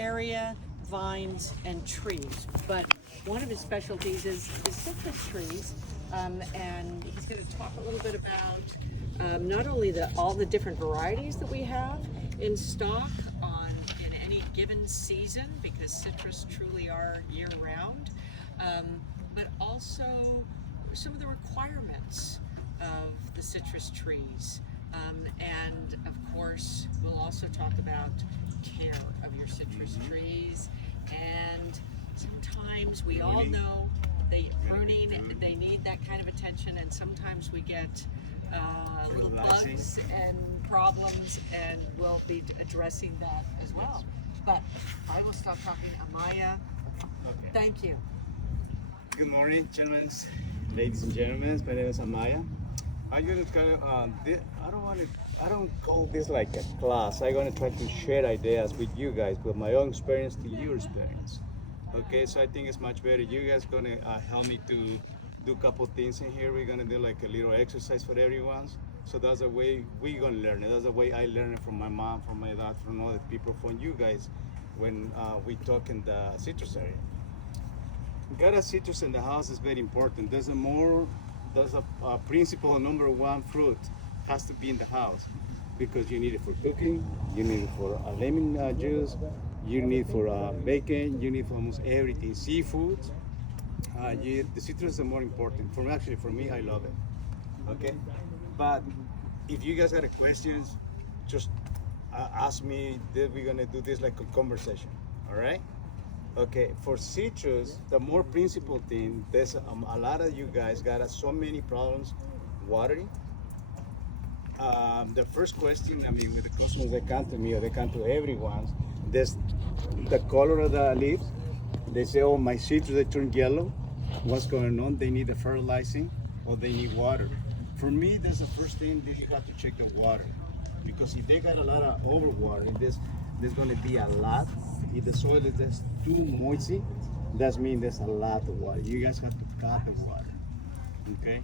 area, vines, and trees. But one of his specialties is citrus trees, and he's going to talk a little bit about not only all the different varieties that we have in stock in any given season, because citrus truly are year-round, but also some of the requirements of the citrus trees. And of course, we'll also talk about care of your citrus trees. And sometimes we all know pruning, they need that kind of attention, and sometimes we get little bugs and problems, and we'll be addressing that as well. But I will stop talking. Amaya, thank you. Good morning, gentlemen, ladies and gentlemen. My name is Amaya. I'm going to kind of, I don't call this like a class. I'm going to try to share ideas with you guys, with my own experience to your experience. Okay, so I think it's much better. You guys going to help me to do a couple things in here. We're going to do like a little exercise for everyone. So that's the way we're going to learn it. That's the way I learned it from my mom, from my dad, from other people, from you guys when we talk in the citrus area. Got a citrus in the house is very important. There's a principle, number one, fruit has to be in the house because you need it for cooking, you need it for lemon juice, you need it for bacon, you need it for almost everything. Seafood, the citrus is the more important. For me, I love it. Okay, but if you guys have questions, just ask me. That we're gonna do this like a conversation. All right. Okay, for citrus, the more principal thing, there's a lot of you guys got so many problems watering. The first question, I mean, with the customers that come to me or they come to everyone, there's the color of the leaves. They say, oh, my citrus, they turn yellow. What's going on? They need the fertilizing or they need water. For me, that's the first thing that you have to check the water. Because if they got a lot of overwatering, there's going to be a lot. If the soil is just too moisty, that means there's a lot of water. You guys have to cut the water. Okay.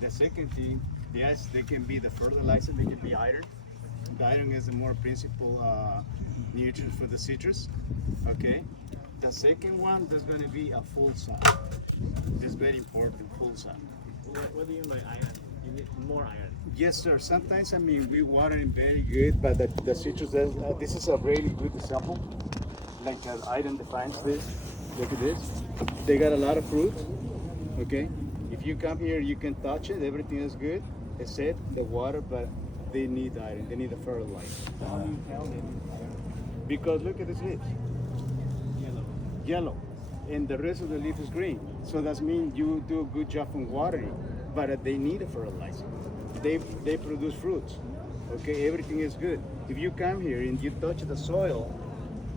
The second thing, yes, they can be the fertilizer. They can be iron. The iron is the more principal nutrient for the citrus. Okay. The second one, there's going to be a full sun. It's very important, full sun. What do you mean by iron? You need more iron. Yes, sir. Sometimes, I mean, we water it very good, but the citrus, this is a really good example. Like iron defines this. Look at this. They got a lot of fruit. Okay. If you come here, you can touch it. Everything is good, except the water. But they need iron. They need the fertilizer. How do you tell them iron? Because look at this leaf. Yellow. Yellow, and the rest of the leaf is green. So that means you do a good job on watering, but they need a fertilizer. They produce fruits. Okay, everything is good. If you come here and you touch the soil,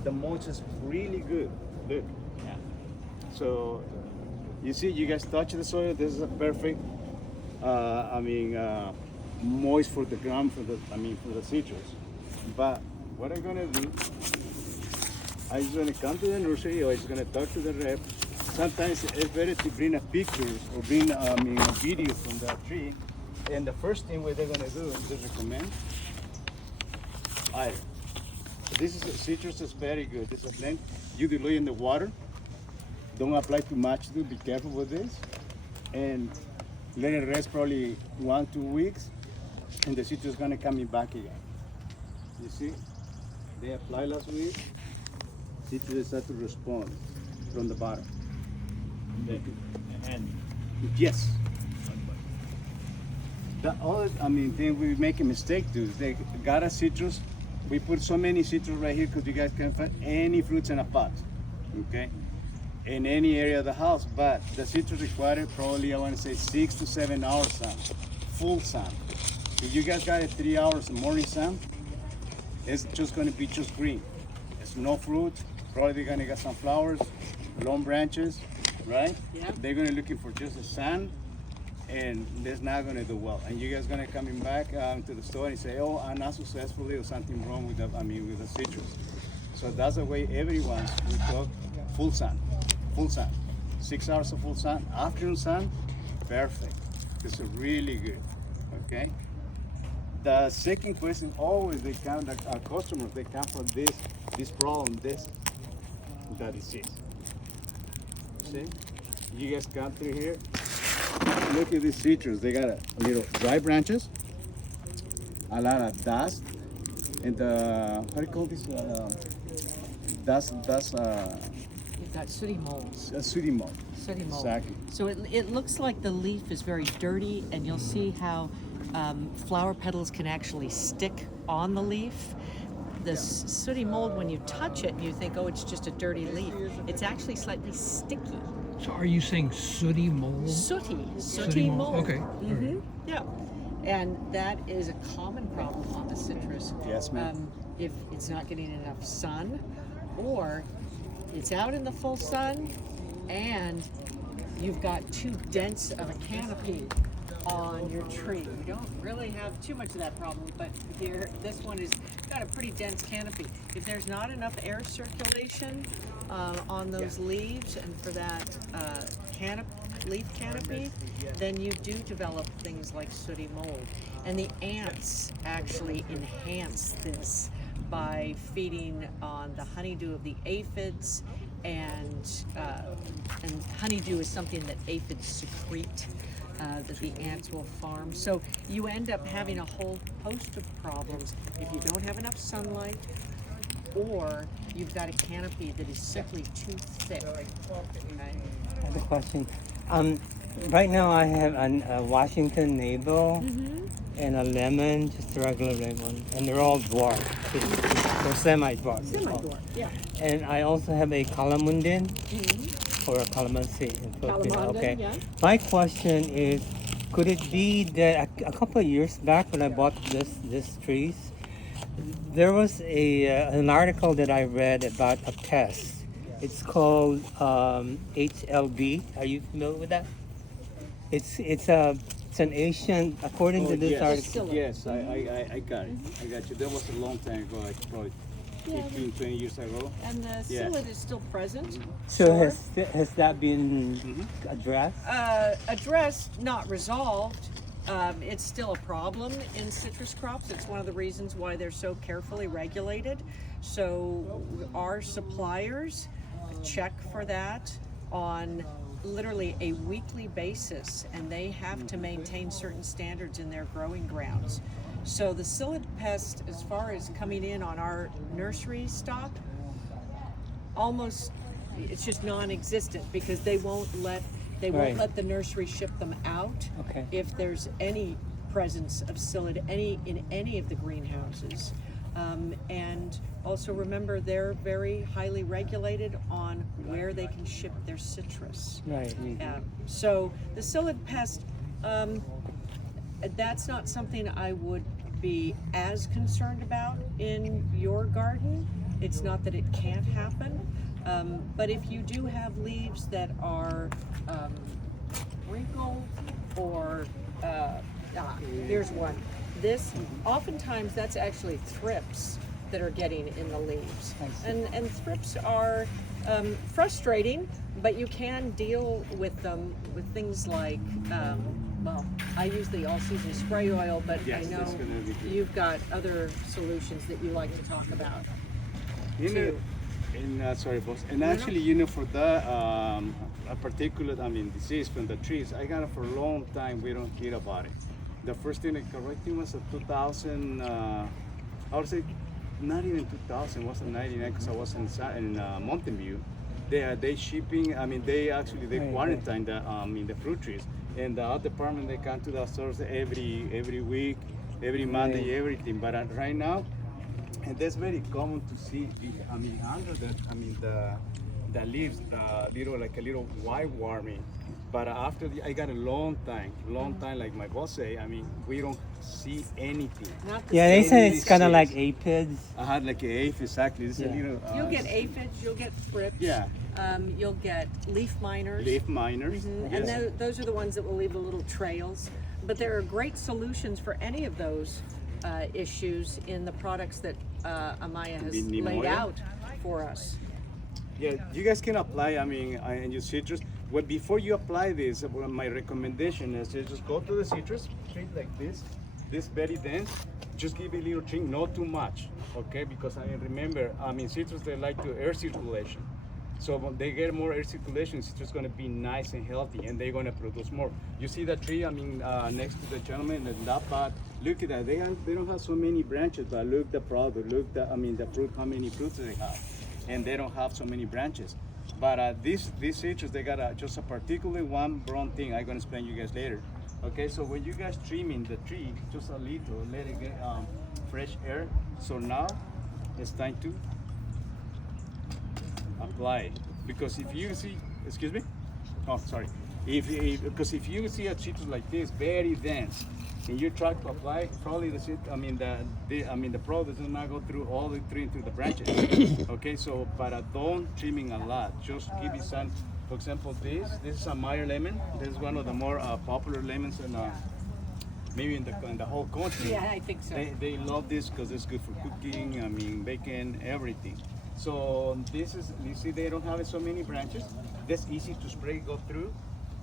the moisture is really good. Look. Yeah. So you see, you guys touch the soil. This is a perfect. Moist for the ground for the citrus. But what I'm gonna do, I'm just gonna come to the nursery or I'm just gonna talk to the rep. Sometimes it's better to bring a picture or bring a video from that tree. And the first thing what they're gonna do is just recommend iron. This is citrus is very good. This is a blend. You dilute in the water. Don't apply too much to. Be careful with this, and let it rest probably 1-2 weeks, and the citrus is gonna come back again. You see, they applied last week. Citrus start to respond from the bottom. And Yes. The other, thing we make a mistake too. They got a citrus. We put so many citrus right here because you guys can't find any fruits in a pot, okay? In any area of the house, but the citrus required probably, I want to say 6 to 7 hours sun, full sun. If you guys got it 3 hours of morning sun, it's just going to be just green. It's no fruit. Probably they're going to get some flowers, long branches, right? Yeah. They're going to looking for just the sun, and that's not going to do well. And you guys going to coming back to the store and say, oh, I'm not successfully or something wrong with with the citrus. So that's the way everyone we talk full sun, 6 hours of full sun, afternoon sun, perfect. It's really good. Okay. The second question always they come, our customers, they come from this problem, the disease. See? You guys come through here. Look at these citrus. They got a little dry branches, a lot of dust, and what do you call this? Dust. You've got sooty molds. Sooty mold. Sooty mold. Exactly. So it looks like the leaf is very dirty, and you'll see how flower petals can actually stick on the leaf. The sooty mold, when you touch it, you think, oh, it's just a dirty leaf. It's actually slightly sticky. So are you saying sooty mold? Sooty mold. Okay. Mm-hmm. Yeah. And that is a common problem on the citrus. Yes, ma'am. If it's not getting enough sun, or it's out in the full sun, and you've got too dense of a canopy on your tree. We don't really have too much of that problem, but here, this one has got a pretty dense canopy. If there's not enough air circulation on those leaves and for that leaf canopy, then you do develop things like sooty mold. And the ants actually enhance this by feeding on the honeydew of the aphids, and honeydew is something that aphids secrete that the ants will farm. So you end up having a whole host of problems if you don't have enough sunlight, or you've got a canopy that is simply too thick. Okay? I have a question. Right now I have a Washington navel and a lemon, just a regular lemon, and they're all dwarf. They're semi-dwarf. Semi-dwarf, yeah. And I also have a calamundin or a calamansi in Filipino. Calamandin, Okay. yeah. My question is, could it be that a couple of years back when I bought this trees, there was an article that I read about a test. It's called HLB. Are you familiar with that? It's an Asian, according to this article. Yes, I got it. I got you. That was a long time ago, like probably 15, 20 years ago. And the psyllid is still present. So Sure. has that been addressed? Addressed, not resolved. It's still a problem in citrus crops. It's one of the reasons why they're so carefully regulated. So our suppliers check for that on literally a weekly basis, and they have to maintain certain standards in their growing grounds. So the psyllid pest, as far as coming in on our nursery stock, it's just non-existent, because they won't let the nursery ship them out Okay. if there's any presence of psyllid in any of the greenhouses. And also remember, they're very highly regulated on where they can ship their citrus. Right. So the psyllid pest, that's not something I would be as concerned about in your garden. It's not that it can't happen, but if you do have leaves that are wrinkled, or here's one. This, oftentimes that's actually thrips that are getting in the leaves. And thrips are frustrating, but you can deal with them with things like, well, I use the all-season spray oil, but Yes, I know that's gonna be good. you've got other solutions that you like to talk about. You know, and sorry, boss. And actually, you know, for the a particular, disease from the trees, I got it for a long time. We don't hear about it. The first thing, I think, was 2000. I would say not even 2000. It was 99, because I was in Mountain View. They shipping. They quarantine the fruit trees. And the art department, they come to the stores every week, every Monday, everything. But right now, and that's very common to see. Under that, the leaves, a little white warming. But after I got a long time, like my boss say, we don't see anything. Not the Yeah, they same. say it's kind of like aphids. I had like an aphid, exactly. It's a Yeah. little. You'll get aphids, you'll get thrips. Yeah. You'll get leaf miners. Leaf miners. And those are the ones that will leave the little trails. But there are great solutions for any of those issues in the products that Amaya has The laid Nimoya? out for us. Yeah, you guys can apply, in your citrus. Well, before you apply this, my recommendation is just go to the citrus, treat like this very dense. Just give it a little drink, not too much, okay? Because remember, citrus, they like to air circulation. So when they get more air circulation, it's just going to be nice and healthy, and they're going to produce more. You see that tree? I mean, next to the gentleman in that part. Look at that. They don't have so many branches, but look the product. Look the fruit. How many fruits they have, and they don't have so many branches. But these citrus, they got just a particularly one brown thing. I'm going to explain you guys later. Okay, so when you guys trimming the tree, just a little, let it get fresh air. So now it's time to apply, because if you see, excuse me, oh sorry, because if you see a citrus like this, very dense, and you try to apply, probably the product does not go through all the way into the branches. Okay, so but don't trimming a lot, just give it some. For example, this is a Meyer lemon. This is one of the more popular lemons in maybe in the whole country. Yeah, I think so. They love this because it's good for cooking, I mean, bacon, everything. So this is, you see, they don't have so many branches. That's easy to spray, go through.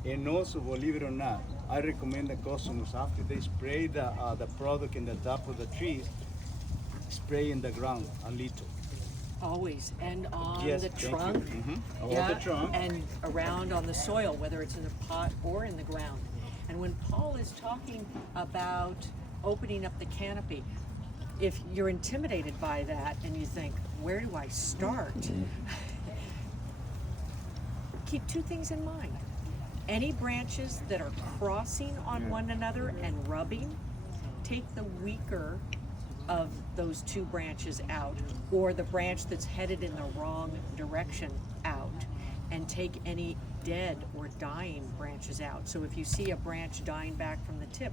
And also, believe it or not, I recommend the customers, after they spray the product in the top of the trees, spray in the ground a little. Always, and on Yes, the thank you. trunk. On Yeah, the trunk. and around on the soil, whether it's in a pot or in the ground. And when Paul is talking about opening up the canopy, if you're intimidated by that and you think, where do I start? Keep two things in mind. Any branches that are crossing on one another and rubbing, take the weaker of those two branches out, or the branch that's headed in the wrong direction out, and take any dead or dying branches out. So if you see a branch dying back from the tip,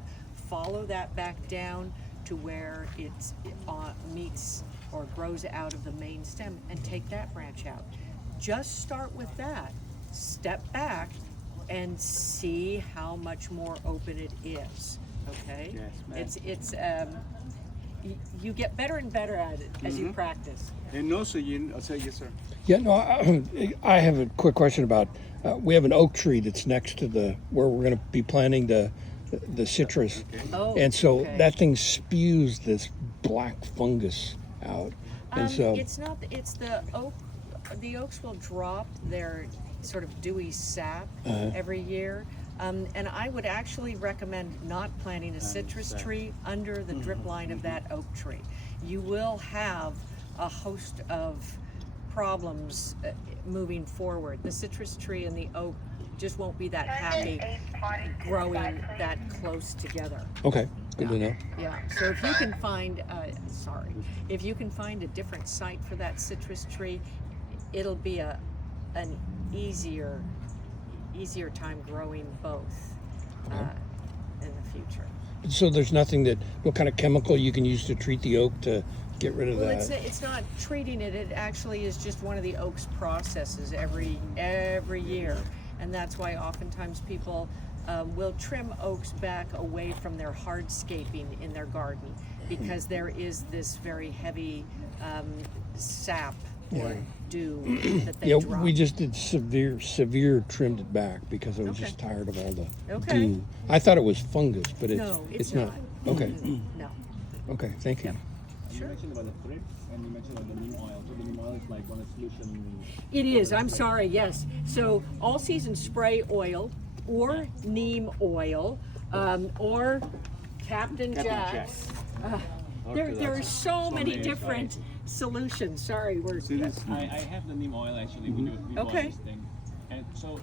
follow that back down to where it meets or grows out of the main stem, and take that branch out. Just start with that. Step back and see how much more open it is. Okay? Yes, ma'am. It's you get better and better at it as you practice. And also, I'll say yes, sir. Yeah, no, I have a quick question about, we have an oak tree that's next to where we're going to be planting the citrus. Oh, And so okay. that thing spews this black fungus out. And so, It's not. It's the oak. The oaks will drop their sort of dewy sap every year, and I would actually recommend not planting a citrus tree under the drip line of that oak tree. You will have a host of problems moving forward. The citrus tree and the oak just won't be that happy growing that close together. okay, good to know. Yeah, so if you can find, if you can find a different site for that citrus tree, it'll be an easier time growing both in the future. So there's nothing what kind of chemical you can use to treat the oak to get rid of Well, that? it's not treating it. It actually is just one of the oak's processes every year, and that's why oftentimes people will trim oaks back away from their hardscaping in their garden, because there is this very heavy sap or dew that they drop. We just did severe trimmed it back because I was just tired of all the Okay. dew. I thought it was fungus, but No, it's not. not. Okay, No. okay, thank you. You mentioned about the thrips, and you mentioned about the neem oil. So the neem oil is like one of the solution. It is. I'm sorry. Yes. So all season spray oil, or neem oil, or Captain Jack's. There are so many different solutions. Sorry, we're. I have the neem oil actually. We bought Okay. this thing, and so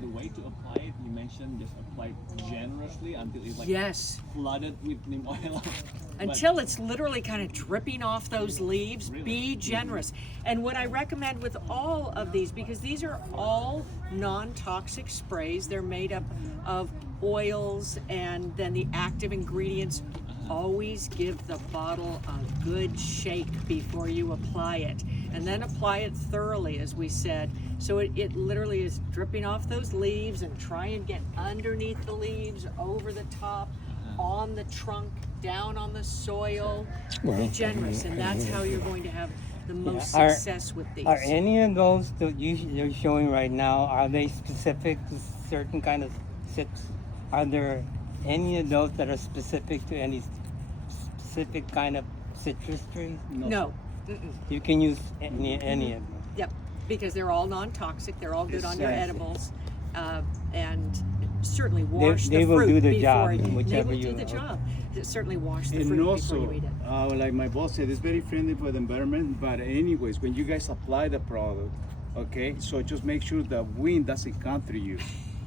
the way to apply it, you mentioned just apply it generously until it's like Yes. flooded with neem oil. Until it's literally kind of dripping off those leaves. Really? Be generous. And what I recommend with all of these, because these are all non-toxic sprays, they're made up of oils and then the active ingredients. Always give the bottle a good shake before you apply it, and then apply it thoroughly, as we said, so it literally is dripping off those leaves, and try and get underneath the leaves, over the top, on the trunk, down on the soil. Be generous, and that's how you're going to have the most Are- success with these. Are any of those that you're showing right now, are they specific to certain kind of citrus? Are there any of those that are specific to any specific kind of citrus tree? No. You can use any of them. Yep. because they're all non-toxic. They're all good on your Exactly. edibles, and certainly wash they the will fruit do the before job, they whichever will you do the job. Certainly wash the And fruit also, before you eat it. like my boss said, it's very friendly for the environment. But anyways, when you guys apply the product, okay, so just make sure the wind doesn't come through you,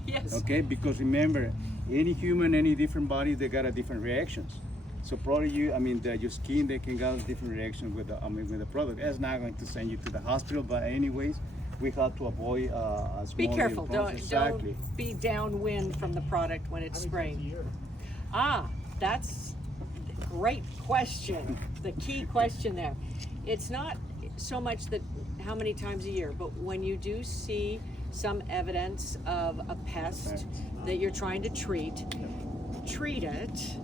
Yes. okay? Because remember, any human, any different body, they got a different reactions. So probably your skin, they can get a different reaction with with the product. It's not going to send you to the hospital, but anyways, we have to avoid a small Be careful. little bumps. Exactly. Don't be downwind from the product when it's spraying. Ah, that's a great question. The key question there. It's not so much that how many times a year, but when you do see some evidence of a pest that you're trying to treat it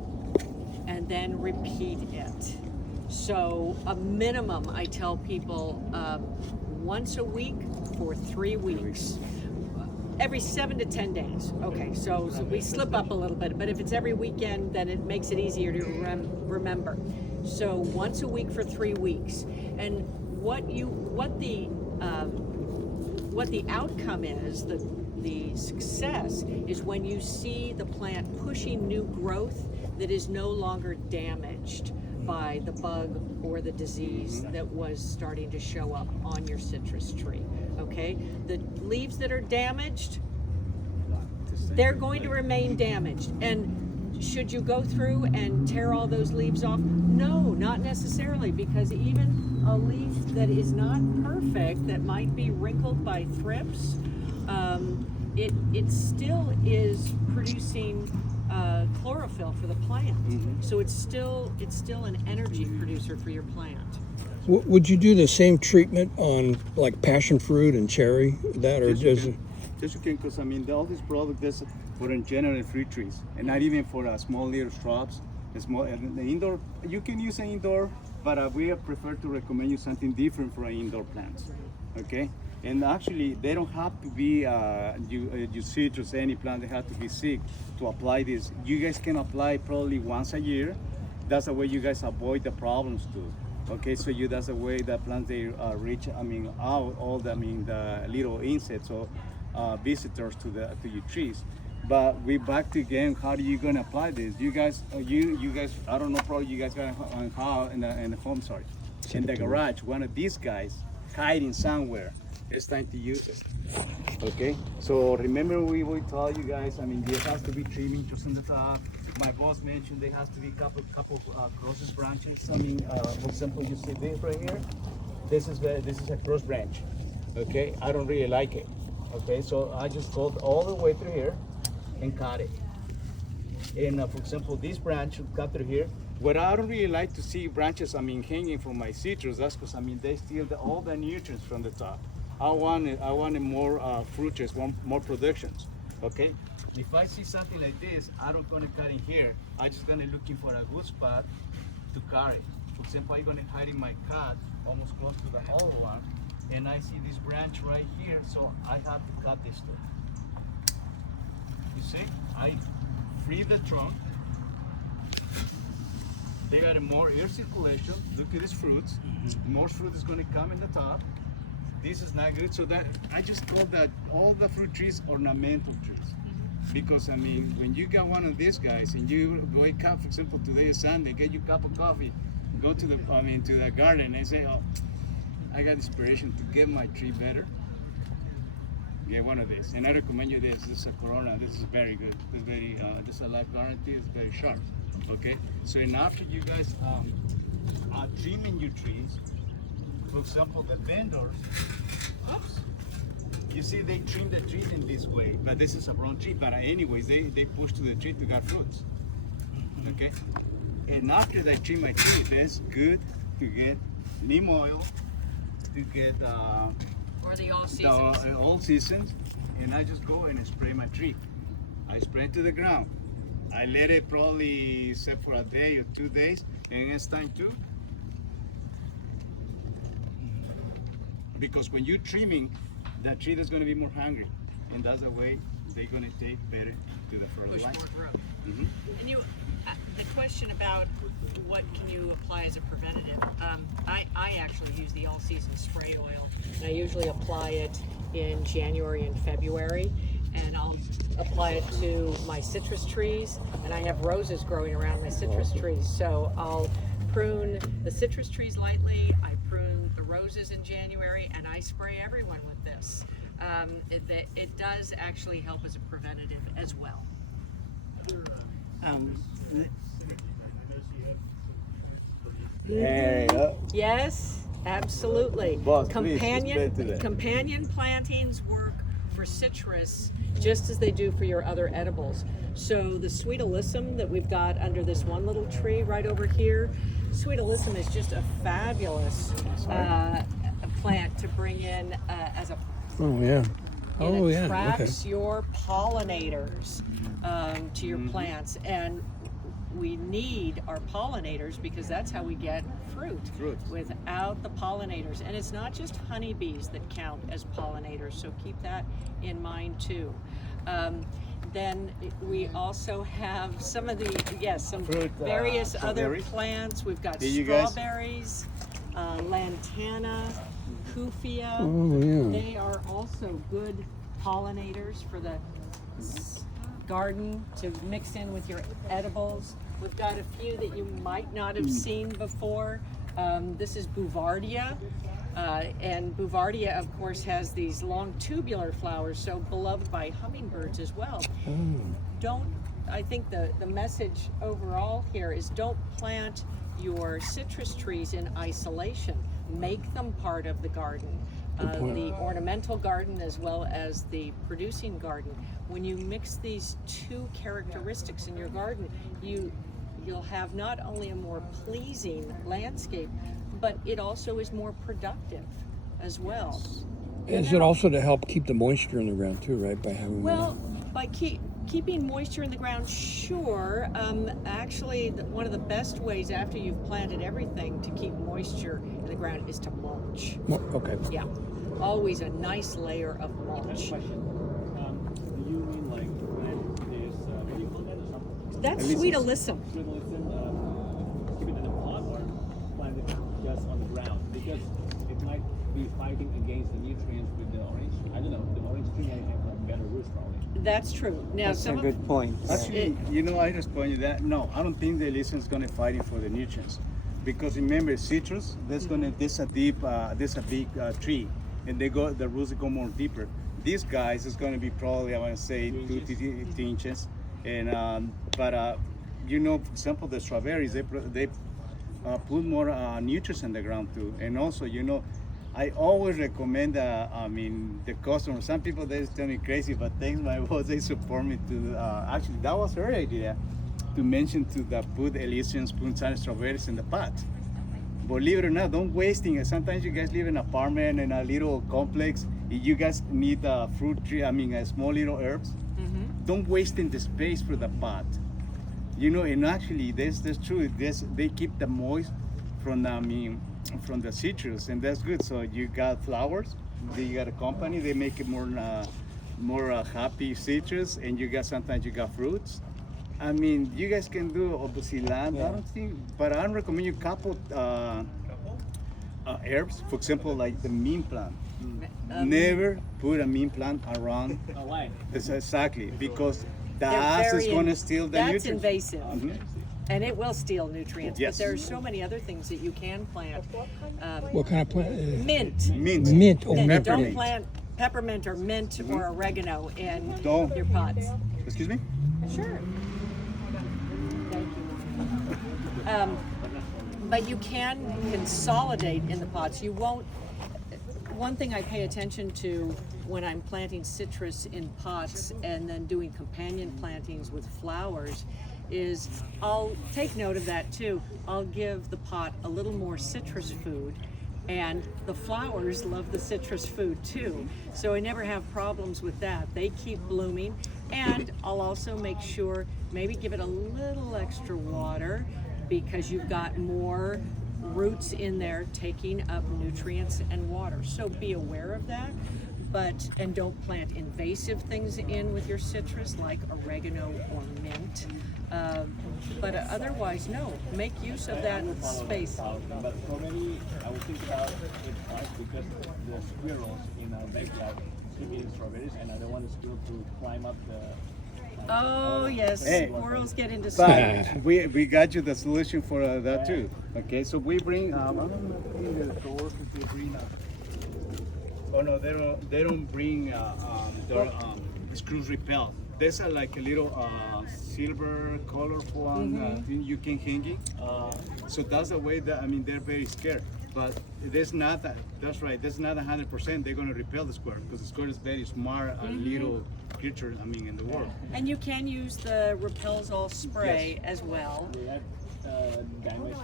and then repeat it. So a minimum, I tell people, once a week for 3 weeks. Every 7 to 10 days. Okay, so we slip up a little bit, but if it's every weekend, then it makes it easier to remember. So once a week for 3 weeks. And what the outcome is, the success is when you see the plant pushing new growth that is no longer damaged by the bug or the disease that was starting to show up on your citrus tree. Okay, the leaves that are damaged, they're going to remain damaged. And should you go through and tear all those leaves off? No, not necessarily, because even a leaf that is not perfect, that might be wrinkled by thrips, it still is producing chlorophyll for the plant. So it's still an energy producer for your plant. Would you do the same treatment on like passion fruit and cherry? That or Yes, does you can, because all these products is for in general fruit trees, and not even for small little shrubs. The indoor, you can use an indoor, but we prefer to recommend you something different for indoor plants. Okay, and actually they don't have to be you citrus, any plant, they have to be sick to apply this. You guys can apply probably once a year. That's the way you guys avoid the problems too. Okay, so that's the way the plants they reach out all the the little insects or visitors to your trees. But we back to again, how are you gonna apply this? You guys, I don't know, probably you guys got in the home, sorry, in the garage. One of these guys hiding somewhere. It's time to use it. Okay, so remember we told you guys. There has to be trimming just on the top. My boss mentioned there has to be couple crosses branches. For example, you see this right here. This is a cross branch. Okay, I don't really like it. Okay, so I just go all the way through here and cut it. And for example, this branch will cut through here. What I don't really like to see branches, hanging from my citrus. That's because they steal all the nutrients from the top. I wanted more fruit trees, more productions. Okay. If I see something like this, I don't gonna cut in here. I just gonna looking for a good spot to cut it. For example, I'm gonna hide in my cut almost close to the other one, and I see this branch right here, so I have to cut this too. You see, I free the trunk. They got a more air circulation. Look at these fruits. More fruit is gonna come in the top. This is not good, so that I just call that all the fruit trees ornamental trees. Because when you got one of these guys and you wake up, for example, today is Sunday, get you a cup of coffee, go to the garden and say, oh, I got inspiration to get my tree better. Get one of these, and I recommend you this. This is a Corona. This is very good. This is very. This is a life guarantee. It's very sharp. Okay. So and after you guys are trimming your trees, for example, the vendors. Oops. You see, they trim the trees in this way, but this is a wrong tree. But anyways, they push to the tree to get fruits. Okay. And after they trim my tree, that's good to get neem oil, to get. Or the all seasons. All seasons, and I just go and spray my tree. I spray it to the ground. I let it probably set for a day or 2 days, and it's time to. Because when you're trimming, that tree is going to be more hungry, and that's the way they're going to take better to the further Push line. more growth. Mhm. And the question about what can you apply as a preventative, I actually use the all-season spray oil. And I usually apply it in January and February, and I'll apply it to my citrus trees, and I have roses growing around my citrus trees, so I'll prune the citrus trees lightly, I prune the roses in January, and I spray everyone with this. It does actually help as a preventative as well. There you go. Yes, absolutely. Boss, please, explain to that. Companion plantings work for citrus just as they do for your other edibles. So the sweet alyssum that we've got under this one little tree right over here, sweet alyssum is just a fabulous plant to bring in as a Oh yeah. Oh it yeah. Okay. attracts your pollinators to your plants, and we need our pollinators because that's how we get fruit. Without the pollinators, and it's not just honeybees that count as pollinators, so keep that in mind too. Then we also have some of the some Fruit, various other strawberries. plants. We've got Here you guys. strawberries, lantana, kufia. Oh yeah. They are also good pollinators for the garden to mix in with your edibles. We've got a few that you might not have seen before. This is Bouvardia. And Bouvardia, of course, has these long tubular flowers, so beloved by hummingbirds as well. I think the message overall here is don't plant your citrus trees in isolation. Make them part of the garden, the ornamental garden as well as the producing garden. When you mix these two characteristics in your garden, you'll have not only a more pleasing landscape, but it also is more productive as well. Is it also to help keep the moisture in the ground too, right? By having By keeping moisture in the ground, sure. Actually, one of the best ways after you've planted everything to keep moisture in the ground is to mulch. Okay. Yeah, always a nice layer of mulch. Question. Do you mean like when there's what do you call that or something? That's sweet alyssum. Keep it in a pot or plant it just on the ground, because it might be fighting against the nutrients with the orange. I don't know. The orange tree might have better roots probably. That's true. Now, That's a good point. Actually, I respond to that. No, I don't think the listen is gonna fight it for the nutrients, because remember citrus. There's a big tree, and the roots go more deeper. These guys is gonna be probably, I want to say 2 to 3 inches, and for example, the strawberries they put more nutrients in the ground too, and also I always recommend, the customer. Some people they just tell me crazy, but thanks my boss, they support me to. Actually, that was her idea, to mention to put Elysians, put some strawberries in the pot. Believe it or not, don't wasting it. Sometimes you guys live in an apartment in a little complex. You guys need a fruit tree. Small little herbs. Don't waste in the space for the pot. And actually, that's true. They keep the moist from the citrus, and that's good. So you got flowers, you got a company, they make it more happy citrus, and sometimes you got fruits. You guys can do obusilan. I don't think, but I don't recommend you couple herbs. For example, like the mint plant. Never put a mint plant around. Oh, why? Exactly, because the They're ass is very going to steal the That's nutrients. invasive. Mhm. And it will steal nutrients, Yes. but there are so many other things that you can plant. What kind of plant? Mint. Mint. Mint. Oh, Mint. mint. Don't Peppermint. plant peppermint or mint or oregano in Don't. your pots. Excuse me? Sure. Thank you. But you can consolidate in the pots. You won't. One thing I pay attention to when I'm planting citrus in pots and then doing companion plantings with flowers is I'll take note of that too. I'll give the pot a little more citrus food, and the flowers love the citrus food too. So I never have problems with that. They keep blooming, and I'll also make sure maybe give it a little extra water because you've got more roots in there taking up nutrients and water. So be aware of that. and don't plant invasive things in with your citrus like oregano or mint. But otherwise, no, make use of that space. But for many, I would think about it twice because the squirrels in our backyard keep eating strawberries, and I don't want the squirrel to climb up the. Oh yes, Hey. squirrels get into storage. But we got you the solution for that too. Okay, so we bring I don't know if the doors if they bring oh no, they don't bring screws repel. There's like a little silver colorful one thing you can hang it. So that's the way that they're very scared. But there's not that. That's right. There's not 100%. They're going to repel the squirrel because the squirrel is very smart little creature. In the world. And you can use the Repelsol spray as well. Will that damage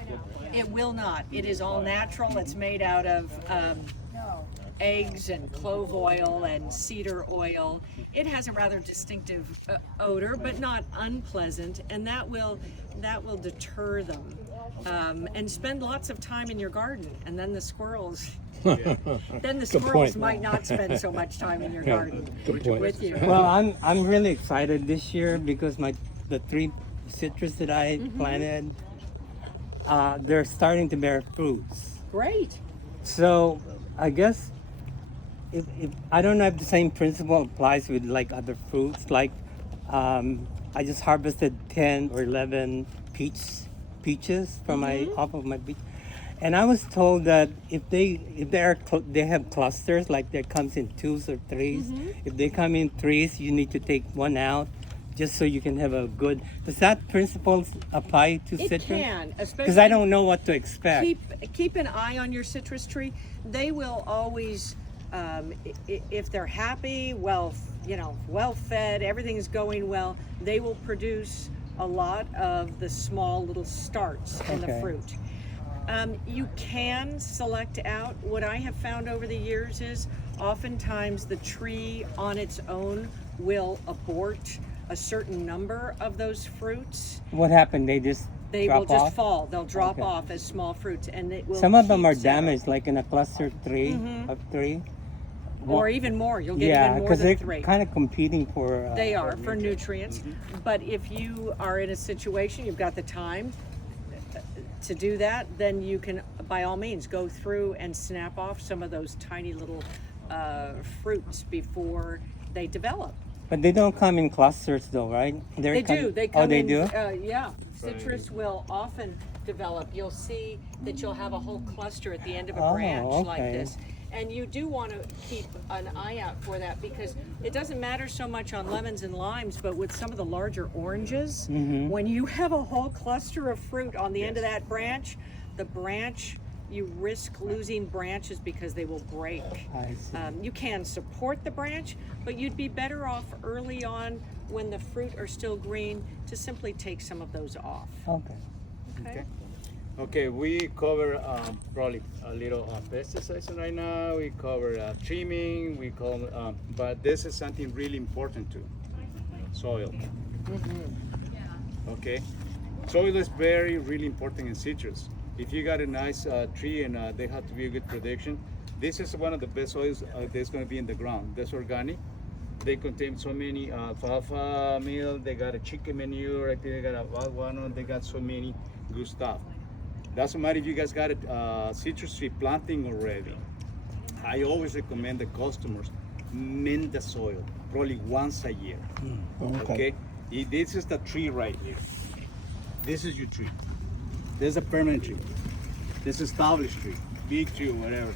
the It will not. It is all natural. It's made out of eggs and clove oil and cedar oil. It has a rather distinctive odor, but not unpleasant, and that will deter them. And spend lots of time in your garden, and then the squirrels. Then the squirrels point. might not spend so much time in your garden Good point. with you. Well, I'm really excited this year because the 3 citrus that I planted, they're starting to bear fruits. Great. So I guess if I don't know if the same principle applies with like other fruits. Like I just harvested 10 or 11 peaches from my off of my beach, and I was told that if they have clusters, like there comes in 2s or 3s. If they come in 3s, you need to take one out, just so you can have a good. Does that principle apply to It citrus? can, Because I especially don't know what to expect. keep an eye on your citrus tree. They will always, if they're happy, well fed, everything's going well, they will produce a lot of the small little starts in the Okay. fruit. You can select out. What I have found over the years is oftentimes the tree on its own will abort a certain number of those fruits. What happened? They just They drop will just off? fall. They'll drop Okay. off as small fruits, and it will. Some of them keep are several. damaged, like in a cluster 3 of 3. or even more. You'll get Yeah, even more because than they're 3. kind of competing for. They are for nutrients, but if you are in a situation you've got the time to do that, then you can by all means go through and snap off some of those tiny little fruits before they develop. But they don't come in clusters, though, right? They do. They come Oh, they in. do. Yeah, citrus will often develop. You'll see that you'll have a whole cluster at the end of a Oh, branch like okay. this. And you do want to keep an eye out for that because it doesn't matter so much on lemons and limes, but with some of the larger oranges, when you have a whole cluster of fruit on the end of that branch, you risk losing branches because they will break. I see. You can support the branch, but you'd be better off early on when the fruit are still green to simply take some of those off. Okay. Okay. Okay, we cover probably a little pesticides right now. We cover trimming. We cover, but this is something really important too: soil. Okay, soil is really important in citrus. If you got a nice tree and they have to be a good production, this is one of the best soils that's going to be in the ground. That's organic. They contain so many alfalfa meal. They got a chicken manure. I think they got a wild one. They got so many good stuff. Doesn't matter if you guys got a citrus tree planting already. I always recommend the customers mint the soil probably once a year. Okay. This is the tree right here. This is your tree. This is a permanent tree. This is established tree, big tree or whatever.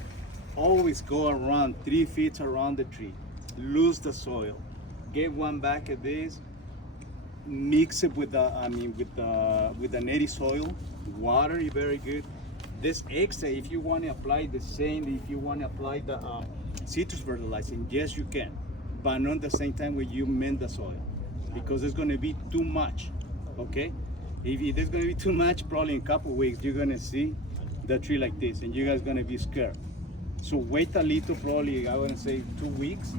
Always go around 3 feet around the tree. Lose the soil. Get one back of this. Mix it with the native soil. Water is very good. This extra, if you want to apply the same, if you want to apply the citrus fertilizer, yes you can, but not at the same time when you mint the soil, because it's going to be too much. Okay, if it is going to be too much, probably in a couple weeks you're going to see the tree like this, and you guys going to be scared. So wait a little, probably I want to say 2 weeks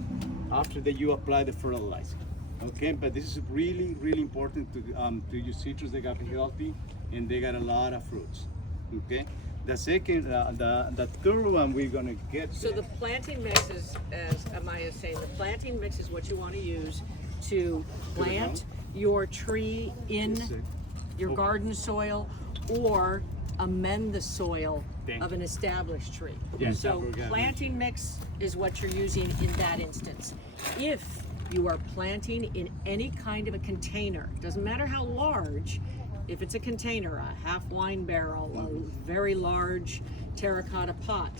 after that you apply the fertilizer. Okay, but this is really important to use citrus. They got healthy and they got a lot of fruits. Okay, the second, the third one we're gonna get. So the planting mix is, as Amaya saying the planting mix is what you want to use to plant your tree in your garden soil or amend the soil of an established tree. Yes, So that's organic. planting mix is what you're using in that instance. If you are planting in any kind of a container, doesn't matter how large, if it's a container, a half wine barrel, a very large terracotta pot,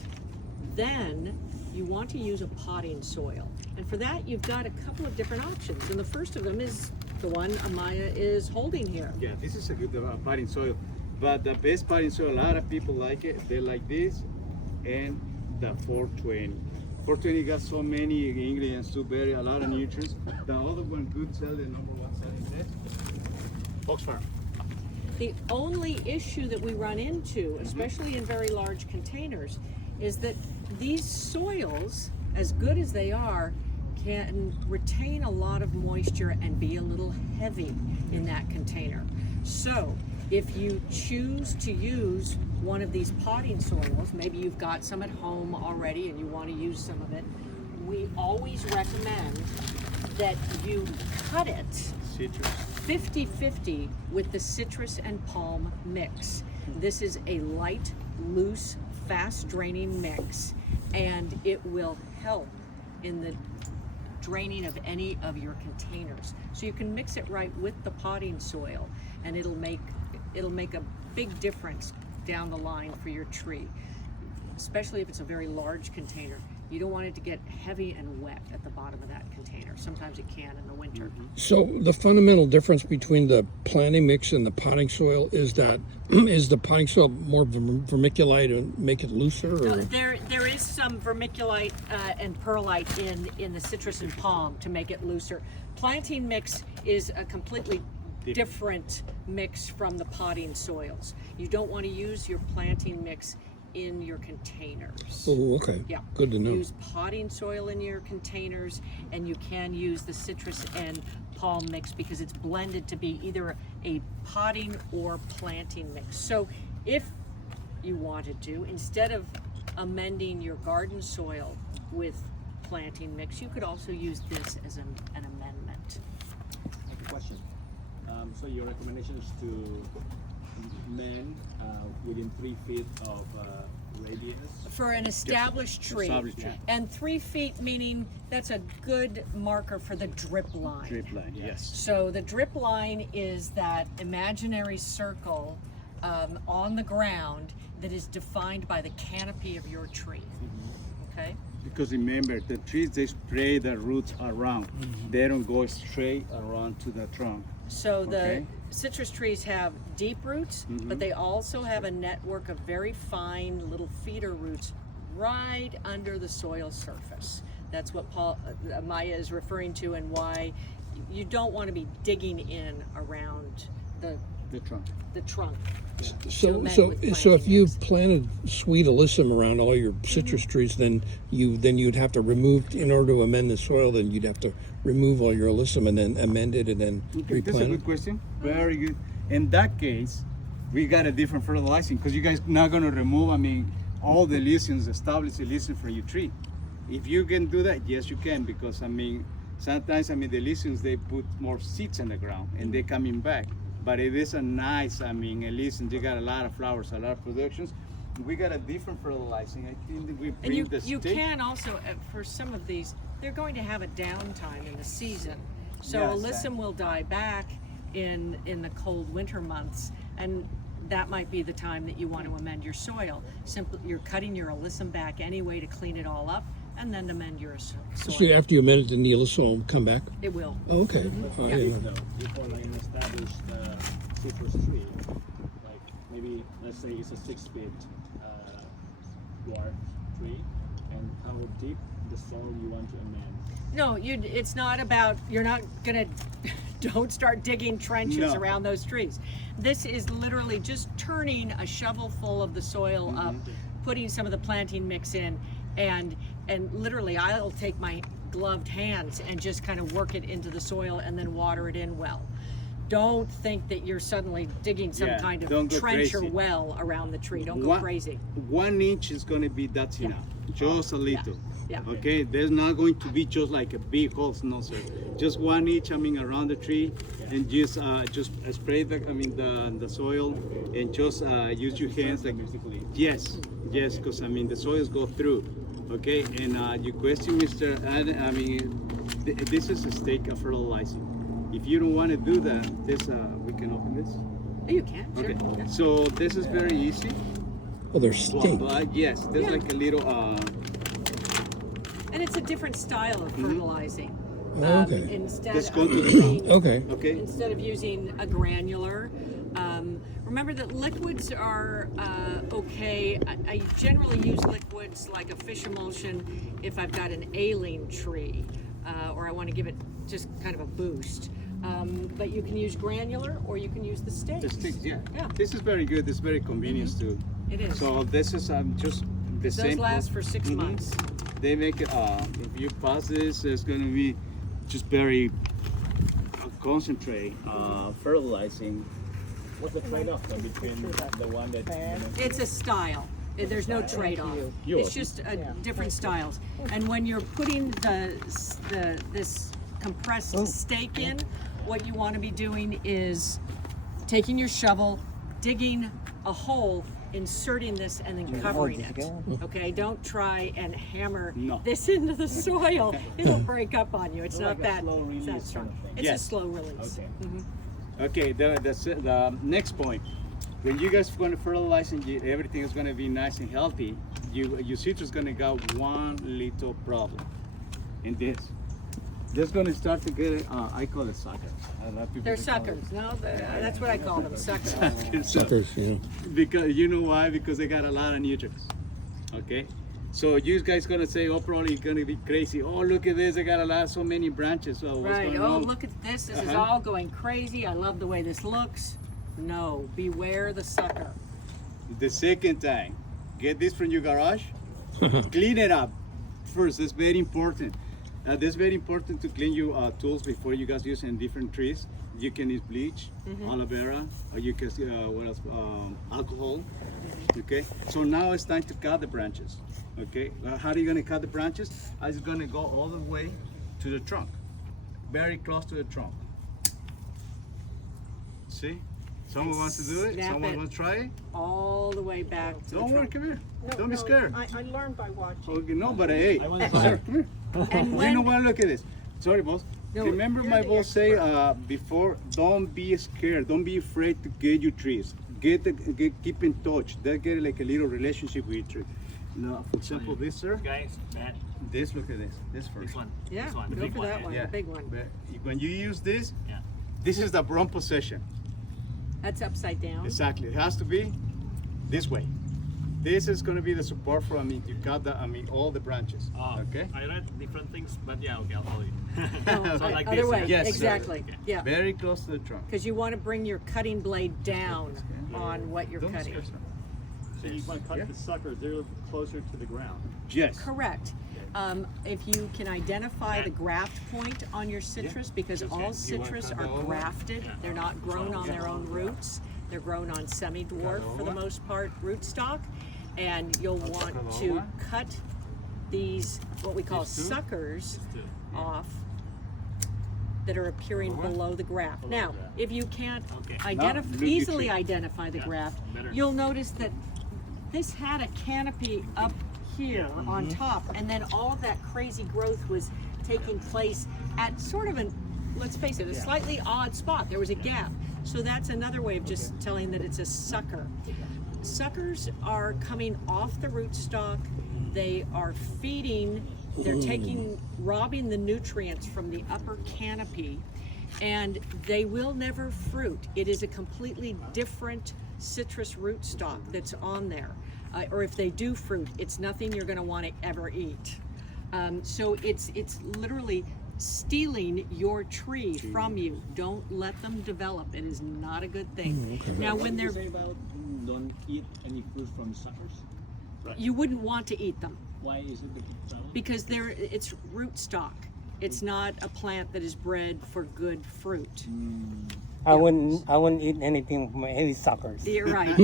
then you want to use a potting soil. And for that, you've got a couple of different options. And the first of them is the one Amaya is holding here. Yeah, this is a good potting soil. But the best potting soil, a lot of people like it. They like this and the 420. 420 got so many ingredients to bury a lot of nutrients. The other one, good cell, the number one cell is that Fox Farm. The only issue that we run into, especially in very large containers, is that these soils, as good as they are, can retain a lot of moisture and be a little heavy in that container. So if you choose to use one of these potting soils, maybe you've got some at home already and you want to use some of it, we always recommend that you cut it Citrus. 50-50 with the citrus and palm mix. This is a light, loose, fast draining mix, and it will help in the draining of any of your containers. So you can mix it right with the potting soil, and it'll make a big difference down the line for your tree, especially if it's a very large container. You don't want it to get heavy and wet at the bottom of that container. Sometimes it can in the winter. So the fundamental difference between the planting mix and the potting soil is that is the potting soil more vermiculite and make it looser? Or? There is some vermiculite and perlite in the citrus and palm to make it looser. Planting mix is a completely different mix from the potting soils. You don't want to use your planting mix in your containers. Oh, okay. Yeah. Good to know. Use potting soil in your containers, and you can use the citrus and palm mix because it's blended to be either a potting or planting mix. So if you wanted to, instead of amending your garden soil with planting mix, you could also use this as an amendment. I have a question. So your recommendation is to men within 3 feet of radius? For an established tree. Established tree. And 3 feet meaning that's a good marker for the drip line. Drip line, yes. So the drip line is that imaginary circle on the ground that is defined by the canopy of your tree. Okay? Because remember, the trees, they spray the roots around. They don't go straight around to the trunk. So the Okay. citrus trees have deep roots, but they also have a network of very fine little feeder roots right under the soil surface. That's what Maya is referring to, and why you don't want to be digging in around the trunk. So amend so with so if planting you mix. planted sweet alyssum around all your citrus trees, then you'd have to remove, in order to amend the soil, then you'd have to remove all your alyssum and then amend it and then Okay, that's a replant good it. question. Very good. In that case, we got a different fertilizing because you guys not going to remove, all the lesions, established lesions from your tree. If you can do that, yes, you can, because sometimes the lesions, they put more seeds in the ground and they're coming back. But it is a nice, lesion. You got a lot of flowers, a lot of productions. We got a different fertilizing. I think that we And bring you the stick. can also, for some of these, they're going to have a downtime in the season. So Yes, alyssum will die back in the cold winter months, and that might be the time that you want to amend your soil. Simply, you're cutting your alyssum back anyway to clean it all up, and then amend your So soil. after you amend it, then the alyssum will come back? It will. Oh, okay. Oh, I didn't know. If on an established citrus tree, like maybe let's say it's a 6 feet dwarf tree, and how deep the soil you want to amend? No, it's not about, you're not gonna, don't start digging trenches No. around those trees. This is literally just turning a shovel full of the soil up, putting some of the planting mix in, and literally I'll take my gloved hands and just kind of work it into the soil and then water it in well. Don't think that you're suddenly digging some Yeah, kind don't of go trench or crazy. well around the tree. Don't go crazy. 1 inch is going to be, that's enough. Just a little. Yeah. Okay, there's not going to be just like a big holes, no sir. Just one each, around the tree, and just spray the soil, and just use your hands like. Basically. Yes, because the soils go through. Okay, and your question, Mr. Ad, this is a stake of fertilizing. If you don't want to do that, we can open this. Oh, you can, sure. Okay, Yeah. so this is very easy. Oh, there's stakes. Yes, there's Yeah. like a little. And it's a different style of fertilizing. Oh, okay. Instead Just of go to the using, Okay. Okay. instead of using a granular, remember that liquids are okay. I generally use liquids like a fish emulsion if I've got an ailing tree or I want to give it just kind of a boost. But you can use granular or you can use the stakes. The sticks, yeah. Yeah. This is very good. This is very convenient too. It is. So this is just the Those same. last for 6 Mhm. months. They make it. If you pass this, it's going to be just very concentrate fertilizing. What's the trade-off then between the one that's It's a style. There's no trade-off. It's just different styles. And when you're putting this compressed stake in, what you want to be doing is taking your shovel, digging a hole, inserting this, and then covering it. Okay, don't try and hammer No. this into the soil. It'll break up on you. It's So not like a that, slow it's release that kind strong. of thing. It's Yes. a slow release. Okay. Mhm. Okay, the next point. When you guys are going to fertilize and everything is going to be nice and healthy, your citrus is going to got one little problem. In this. This is going to start to get, I call it suckers. A lot of people They're they call it- suckers. No, that's what I call them, suckers. So- Suckers, you know. Because you know why? Because they got a lot of nutrients. Okay, so you guys gonna say, oh, probably gonna be crazy. Oh, look at this! I got so many branches. So what's Right. going Oh, on? look at this. This is Uh-huh. all going crazy. I love the way this looks. No, beware the sucker. The second time, get this from your garage, clean it up first. It's very important. That's very important to clean your tools before you guys use in different trees. You can use bleach, aloe vera, or you can what else? Alcohol. Okay. So now it's time to cut the branches. Okay. How are you gonna cut the branches? I'm just gonna go all the way to the trunk, very close to the trunk. See? Someone wants to do it. Snap Someone it. wants to try it. All the way back to Don't the worry. trunk. Come here. No, Don't be no, scared. I learned by watching. Okay. No, but hey, I want to sir, come here. And You when know what? Look at this. Sorry, boss. No, Remember you're my the boss say before, don't be scared. Don't be afraid to get your trees. Keep in touch. That get like a little relationship with your tree. Now, for example, this sir. guys, that This, look at this. This first. this one. yeah, This one, the go big for that one, Yeah. the big one. But when you use this, Yeah. this is the wrong position. That's upside down. Exactly. It has to be this way. This is going to be the support for, you cut all the branches. Okay? I read different things, but yeah, okay, I'll follow you. No, So like other this, way. Yes, sir. Exactly. Yeah. Very close to the trunk. Because you want to bring your cutting blade down on what you're Don't cutting. scare yourself. So you want to cut Yeah. the suckers, they're closer to the ground. Yes. Correct. If you can identify the graft point on your citrus, because all citrus are grafted, they're not grown on their own roots. They're grown on semi-dwarf, for the most part, rootstock. And you'll want to cut these, what we call suckers, off that are appearing below the graft. Now, if you can't Now, look at easily you. identify the graft, better. you'll notice that this had a canopy up here on top, and then all of that crazy growth was taking place at sort of an, let's face it, a slightly odd spot. There was a gap. So that's another way of just telling that it's a sucker. Suckers are coming off the rootstock. They are feeding, they're robbing the nutrients from the upper canopy, and they will never fruit. It is a completely different citrus rootstock that's on there. Or if they do fruit, it's nothing you're gonna wanna ever eat. So it's literally stealing your tree from you. Don't let them develop. It is not a good thing. Now when What they're, did you say about don't eat any fruit from suckers? you wouldn't want to eat them Why is it the problem? because it's rootstock. It's not a plant that is bred for good fruit. I wouldn't eat anything from any suckers. You're right.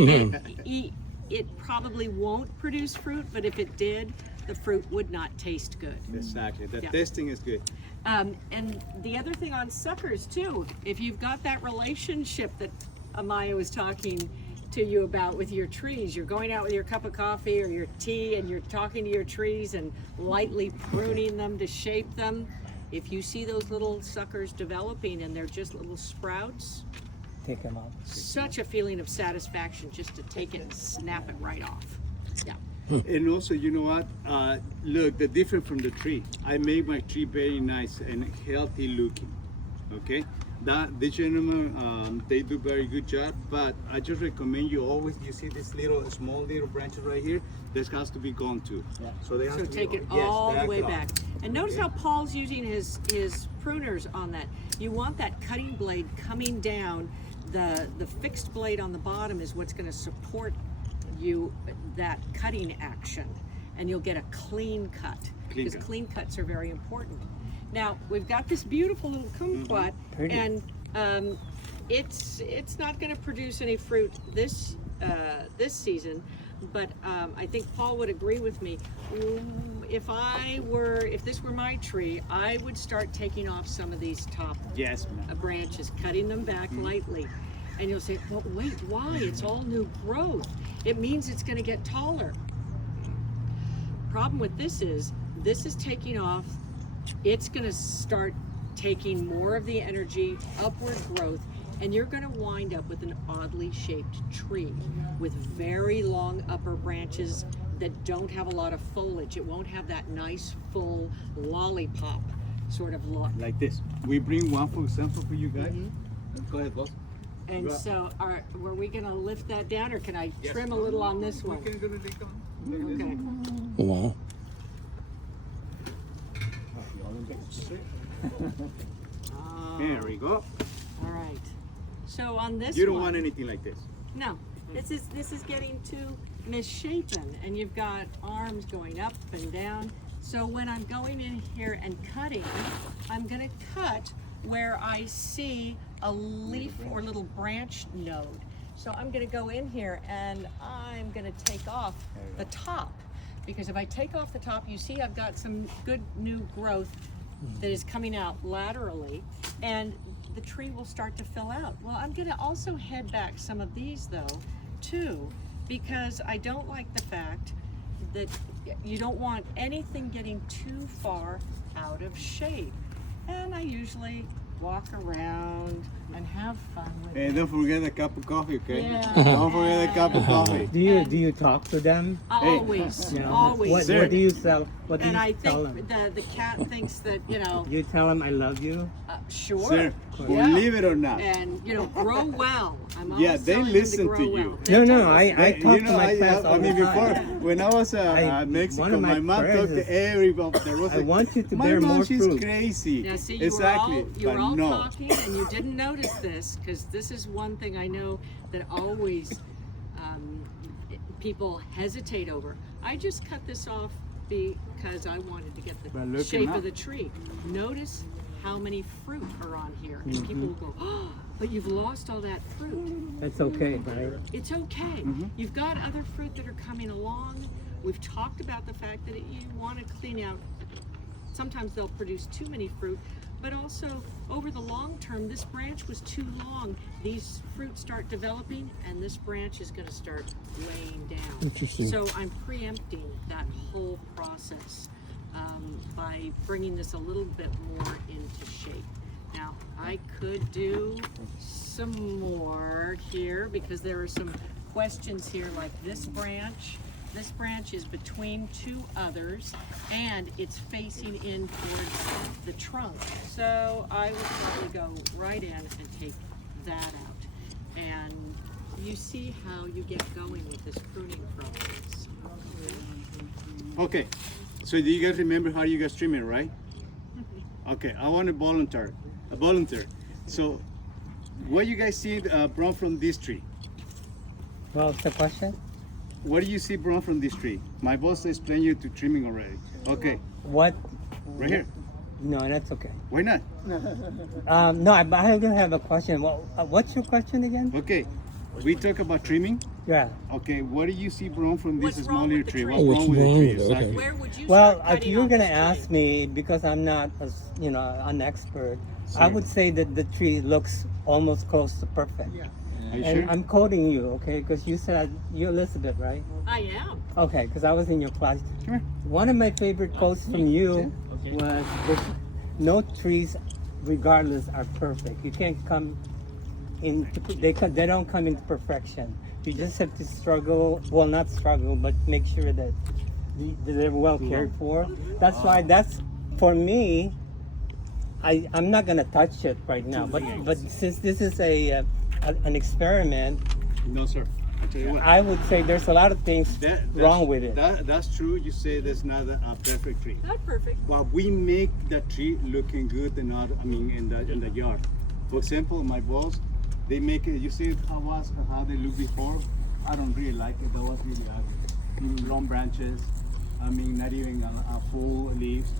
It probably won't produce fruit, but if it did, the fruit would not taste good. Exactly. The Yeah. testing is good. And the other thing on suckers too, if you've got that relationship that Amaya was talking to you about with your trees, you're going out with your cup of coffee or your tea and you're talking to your trees and lightly pruning them to shape them. If you see those little suckers developing and they're just little sprouts, Take them out. such a feeling of satisfaction just to take it and snap it right off. Yeah. And also, you know what? Look, the difference from the tree. I made my tree very nice and healthy looking. Okay, the gentlemen, they do very good job. But I just recommend you always. You see this small little branches right here. This has to be gone too. Yeah. So they have So to take be, it yes, all the way off. back. And notice how Paul's using his pruners on that. You want that cutting blade coming down. The fixed blade on the bottom is what's going to support you that cutting action, and you'll get a clean cut, Clean because cut. clean cuts are very important. Now we've got this beautiful little kumquat, Pretty. and it's not going to produce any fruit this season, but I think Paul would agree with me. If this were my tree, I would start taking off some of these top Yes, ma'am. branches, cutting them back lightly. And you'll say, but wait, why? It's all new growth. It means it's going to get taller. Problem with this is taking off. It's going to start taking more of the energy, upward growth, and you're going to wind up with an oddly shaped tree with very long upper branches that don't have a lot of foliage. It won't have that nice full lollipop sort of look. Like this. We bring one for example for you guys. Go ahead, boss. And Right. so were we going to lift that down, or can I Yes. trim a little on this one? We can do the lick on. Okay. Wow. There we go. All right. So on this You don't one, want anything like this. no, this is getting too misshapen, and you've got arms going up and down. So when I'm going in here and cutting, I'm going to cut where I see a leaf or little branch node. So I'm going to go in here and I'm going to take off the top, because if I take off the top, you see I've got some good new growth that is coming out laterally, and the tree will start to fill out. Well, I'm going to also head back some of these though too, because I don't like the fact that you don't want anything getting too far out of shape. And I usually walk around and have fun with And it. don't forget the cup of coffee, okay? Yeah. Don't forget the cup of coffee. Do you talk to them? Always, You know, always. What Sir. do you tell? What do And you I tell think them? the cat thinks that, You tell them I love you. sure. Sir, Yeah. believe it or not. And, grow well. I'm always Yeah, they telling them to listen grow to well. you. They No, tell I us. talk to my friends all I mean, the before, time. when I was I- in Mexico, one of my my mom talked friends to is- everybody. There was I want you to my bear mom, more she's fruit. crazy. Now, see, exactly, you were but all no. talking, and you didn't notice this, because this is one thing I know that always people hesitate over. I just cut this off because I wanted to get But the look shape enough. of the tree. Notice how many fruit are on here, and people will go, oh, but you've lost all that fruit. That's okay, right? It's okay. You've got other fruit that are coming along. We've talked about the fact that you want to clean out. Sometimes they'll produce too many fruit, but also over the long term, this branch was too long. These fruits start developing, and this branch is going to start laying down. Interesting. So I'm preempting that whole process by bringing this a little bit more into shape. Now, I could do some more here, because there are some questions here, like this branch. This branch is between two others, and it's facing in towards the trunk. So I would probably go right in and take that out. And you see how you get going with this pruning process. Okay, so do you guys remember how you guys trim it, right? Okay, I want a volunteer. So, what you guys see brown from this tree? Well, what's the question? What do you see brown from this tree? My boss explained you to trimming already. Okay, What? right here. No, that's okay. Why not? No, I do have a question. Well, what's your question again? Okay, we talk about trimming. Yeah. Okay, what do you see wrong from this What's wrong smaller with the tree? tree? What's Oh, wrong what's with the wrong tree? with it? Okay. Exactly. Where would you Well, start if cutting you're on gonna this tree? ask me, because I'm not, an expert, I Sure. would say that the tree looks almost close to perfect. Yeah, Are you And sure? I'm quoting you, okay? Because you said you're Elizabeth, right? I am. Okay, because I was in your class. Sure. One of my favorite quotes from you Okay. was, "No trees, regardless, are perfect. You can't come into they don't come into perfection. You just have to struggle. Well, not struggle, but make sure that they're well cared for. That's why. That's for me. I'm not gonna touch it right now, but since this is an experiment, No, sir. I tell you what. I would say there's a lot of things wrong with it. That's true. You say there's not a perfect tree. Not perfect. But we make the tree looking good and not, in the yard. For example, my balls, they make it, you see how they look before? I don't really like it. That was really ugly. Long branches, not even a full leaves.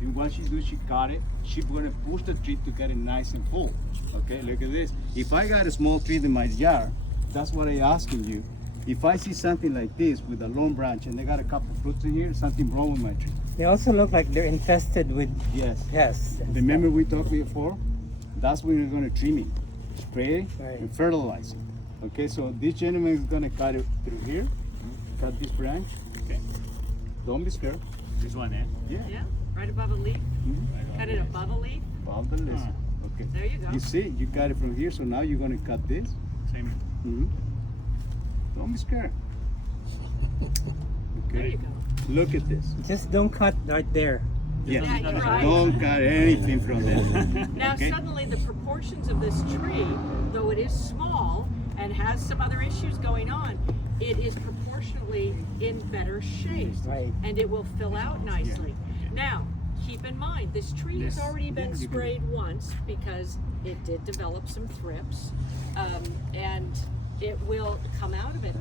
And what she do, she cut it. She's gonna push the tree to get it nice and full. Okay, look at this. If I got a small tree in my yard, that's what I'm asking you. If I see something like this with a long branch and they got a couple fruits in here, something wrong with my tree. They also look like they're infested with Yes. pests. and Remember we talked before? That's when you're gonna trim it, spray it, Right. and fertilize it. Okay, so this gentleman is gonna cut it through here, cut this branch. Okay. Don't be scared. This one, eh? Yeah, right above a leaf. Cut it above a leaf. Above the list. Okay. There you go. You see, you got it from here, so now you're gonna cut this. Same. Don't be scared. There Okay. you go. Look at this. stuff. Just don't cut right there. Yes. Yeah, you're right. Don't cut anything from this. Now Okay. suddenly the proportions of this tree, though it is small and has some other issues going on, it is proportionally in better shape. Right. And it will fill out nicely. Now, keep in mind, this tree has already been sprayed once because it did develop some thrips. And it will come out of it.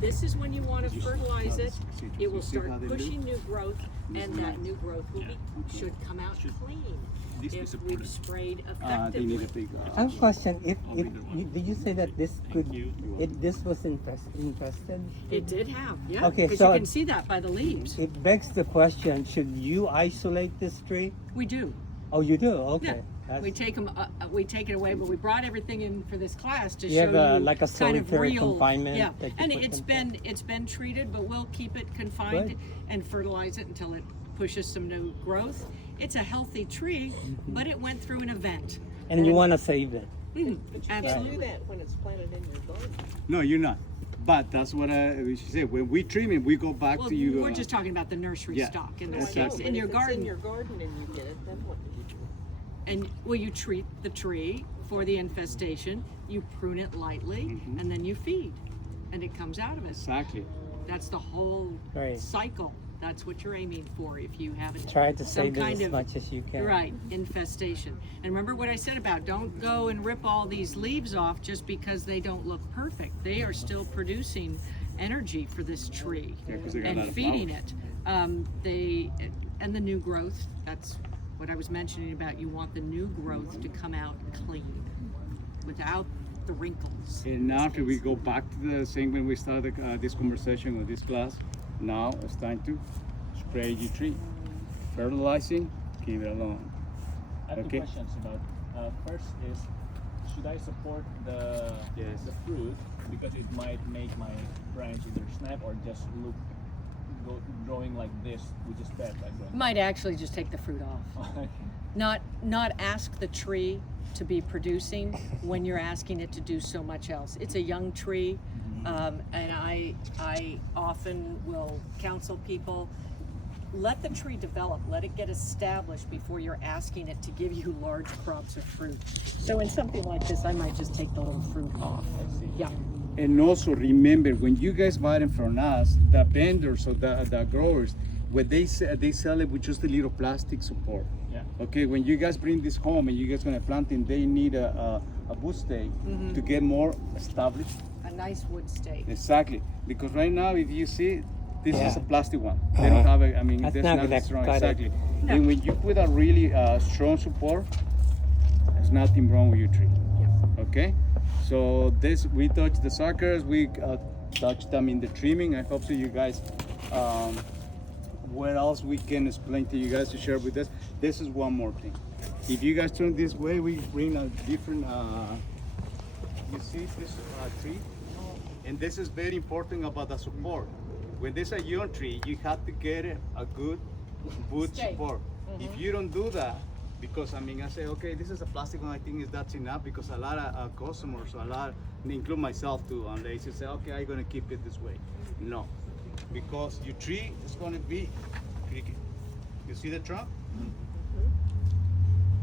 This is when you want to fertilize it. It will start pushing new growth, and that new growth should come out clean if we've sprayed They need effectively. a big. I have a question. Did you say that this this was infested? It did have, yeah. Okay, Because so you can see that by the leaves. It begs the question: should you isolate this tree? We do. Oh, you do. Yeah. Okay. That's- We take them. We take it away, but we brought everything in for this class to You show have you like a kind of solitary real confinement Yeah, that you and put it's been treated, but we'll keep it confined Good. and fertilize it until it pushes some new growth. It's a healthy tree, but it went through an event. and you want to save it. Absolutely. that when it's planted in your garden. No, you're not. But that's what we should say. When we trim it, we go back Well, to you. we're just talking about the nursery yeah. stock in No, this I know, case. but In your if it's garden, in your garden and you get it, then what do you do? and well, you treat the tree for the infestation. You prune it lightly, and then you feed, and it comes out of it. Exactly. That's the whole Right. cycle. That's what you're aiming for if you have it. Try to some save it kind as of- much as you can. Right, infestation. And remember what I said about don't go and rip all these leaves off just because they don't look perfect. They are still producing energy for this tree Yeah, 'cause they got a lot and of feeding flowers. it. And the new growth, that's what I was mentioning about you want the new growth to come out clean without the wrinkles. And now after we go back to the same when we started this conversation or this class, now it's time to spray your tree. Fertilizing, keep it alone. I have Okay. two questions about. First is, should I support the Yes. the fruit because it might make my branch either snap or just look growing like this, which is bad, like You might actually just take the fruit off. Not ask the tree to be producing when you're asking it to do so much else. It's a young tree, and I often will counsel people, let the tree develop, let it get established before you're asking it to give you large crops of fruit. So in something like this, I might just take the little fruit off. Yeah. And also remember, when you guys buy them from us, the vendors or the growers, when they sell it with just a little plastic support. Yeah. Okay, when you guys bring this home and you guys gonna plant it, they need a wood stake to get more established. A nice wood stake. Exactly, because right now, if you see, this is Yeah. a plastic one. They don't have a, That's there's not not gonna strong. cut it. Exactly. No. And when you put a really strong support, there's nothing wrong with your tree. Yeah. Okay, So this, we touch the suckers, we touch them in the trimming. I hope so you guys, what else we can explain to you guys to share with us. This is one more thing. If you guys turn this way, we bring a different, you see this tree? And this is very important about the support. When there's a young tree, you have to get a good wood Stake. support. If you don't do that, because I mean, I say, okay, this is a plastic one, I think that's enough, because a lot of customers, include myself too, and they say, okay, I'm gonna keep it this way. No, because your tree is gonna be cricket. You see the trunk?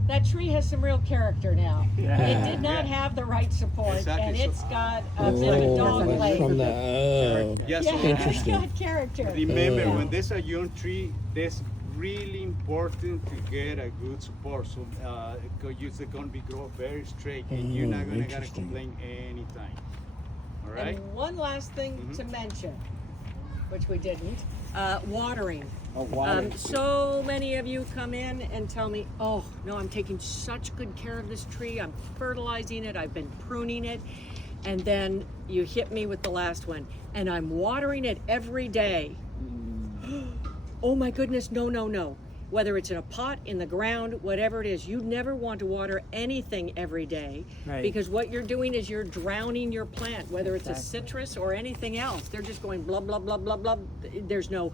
That tree has some real character now. Yeah. It did not Yeah. have the right support, Exactly, and so- it's got a bit of a dog that's leg. from the, oh. Yes. Yeah, it's Interesting. got character. Remember, Oh. when there's a young tree, that's really important to get a good support. So because it's going to be grow very straight, and you're not going to Interesting. complain anytime. All right. And one last thing to mention, which we didn't, watering. Oh, water. So many of you come in and tell me, oh, no, I'm taking such good care of this tree. I'm fertilizing it. I've been pruning it. And then you hit me with the last one. And I'm watering it every day. Oh my goodness, no, no, no. Whether it's in a pot, in the ground, whatever it is, you never want to water anything every day. Right. Because what you're doing is you're drowning your plant, whether it's a Exactly. citrus or anything else. They're just going blah, blah, blah, blah, blah. There's no,